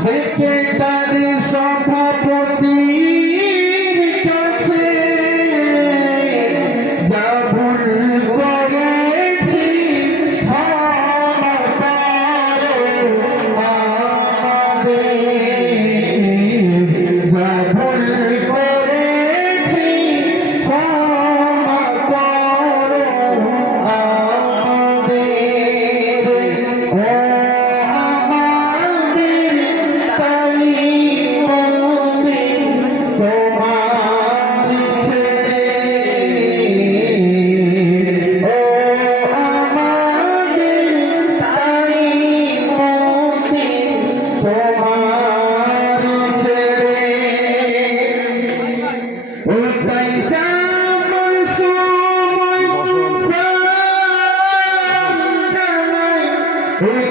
Secretary Sopra Proti